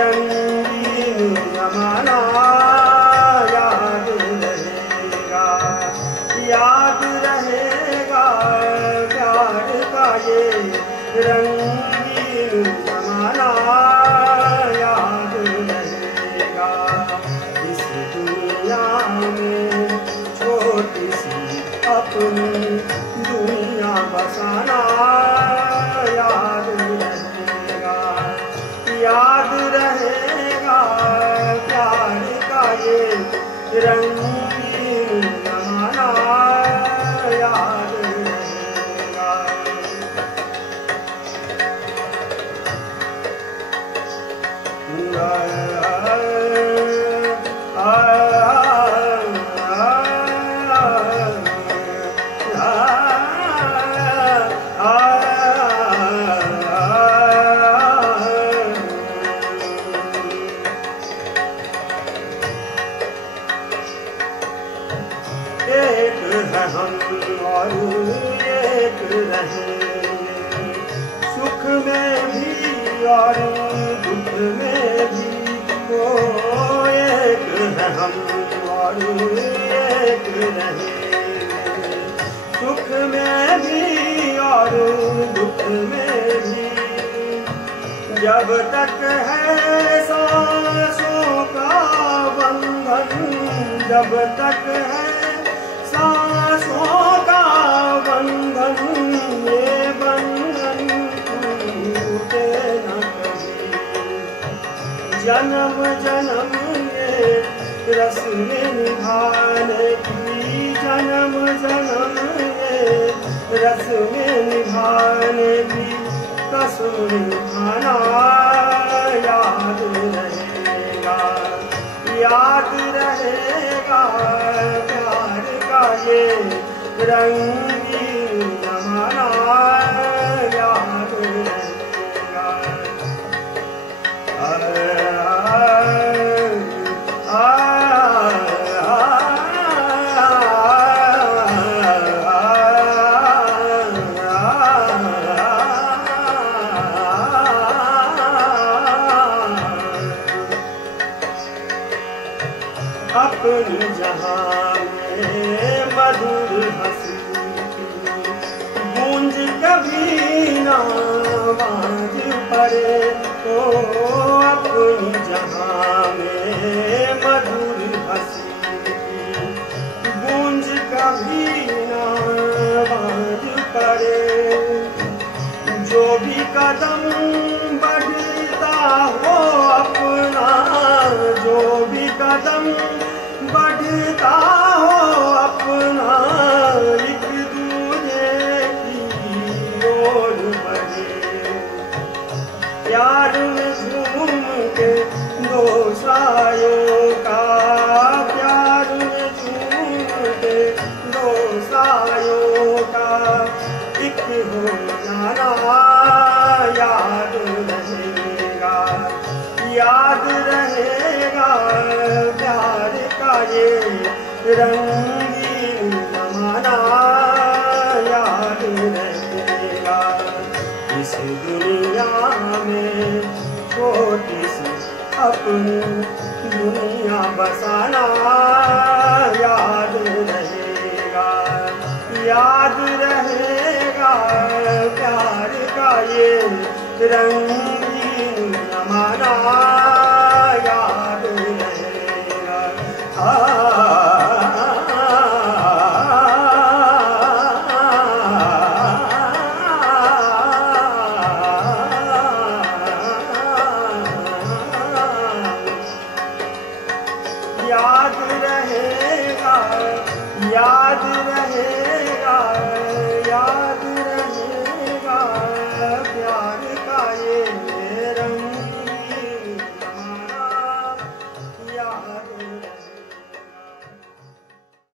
रंगीन जमाना याद रहेगा, याद रहेगा प्यार का ये रंगीन जमाना याद रहेगा। इस दुनिया में छोटी सी अपनी दुनिया बसाना याद रहेगा, याद रहेगा प्यार का ये रंगीन जमाना याद रहेगा। एक है हम और एक रहेंगे, सुख में भी और दुख में भी। ओ एक है हम और एक रहेंगे, सुख में भी और दुख में भी। जब तक है सांसों का बंधन, जब तक है सांसों का बंधन, ये बंधन टूटे न कभी। जन्म जन्म ये रस्में निभाने की, जन्म जन्म ये रस्में निभाने की कसम निभाना याद रहेगा, याद रहेगा प्यार का ये रंगीन जमाना याद रहेगा। अपनी जहां में मधुर हंसी गूंज कभी ना बाज पड़े। ओ अपनी जहां में मधुर हंसी गूंज कभी ना बाज पड़े। जो भी कदम बढ़ता हो अपना, जो भी कदम बढ़ता हो अपना, एक दूजे की ओर बढ़े। प्यार में झूम के दो सायों का, प्यार में झूम के दो सायों का एक हो जाना याद रहेगा, याद रहेगा प्यार का ये रंगीन जमाना याद रहेगा। इस दुनिया में छोटी सी अपनी दुनिया बसाना याद रहेगा, याद रहेगा प्यार का ये रंगीन जमाना याद रहेगा। याद रहेगा, याद रहेगा